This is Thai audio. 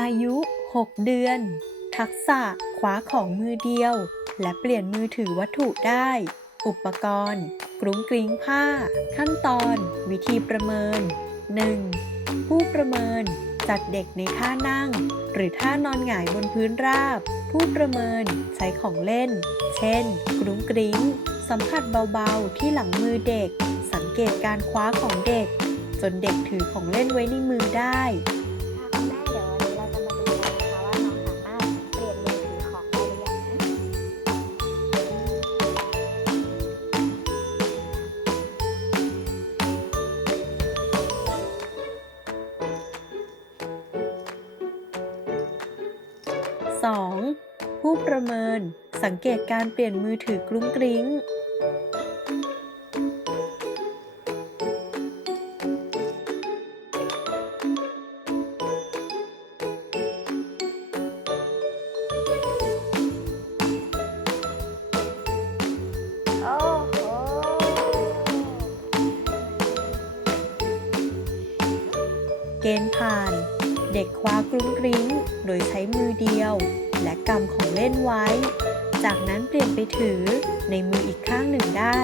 อายุ 6 เดือน ทักษะคว้าของมือเดียว และเปลี่ยนมือถือวัตถุได้ อุปกรณ์ กรุ้งกริ้งผ้า ขั้นตอน วิธีประเมิน 1. ผู้ประเมิน จัดเด็กในท่านั่ง หรือท่านอนหงายบนพื้นราบ ผู้ประเมินใช้ของเล่น เช่น กรุ้งกริ้ง สัมผัสเบาๆ ที่หลังมือเด็ก สังเกตการคว้าของเด็ก จนเด็กถือของเล่นไว้ในมือได้ 2. ผู้ประเมิน สังเกตการเปลี่ยนมือถือกรุ้งกริ้ง โอ้โหเกณฑ์ผ่าน เด็กคว้ากรุ้งกริ้งโดยใช้มือเดียว และกำของเล่นไว้ จากนั้นเปลี่ยนไปถือในมืออีกข้างหนึ่งได้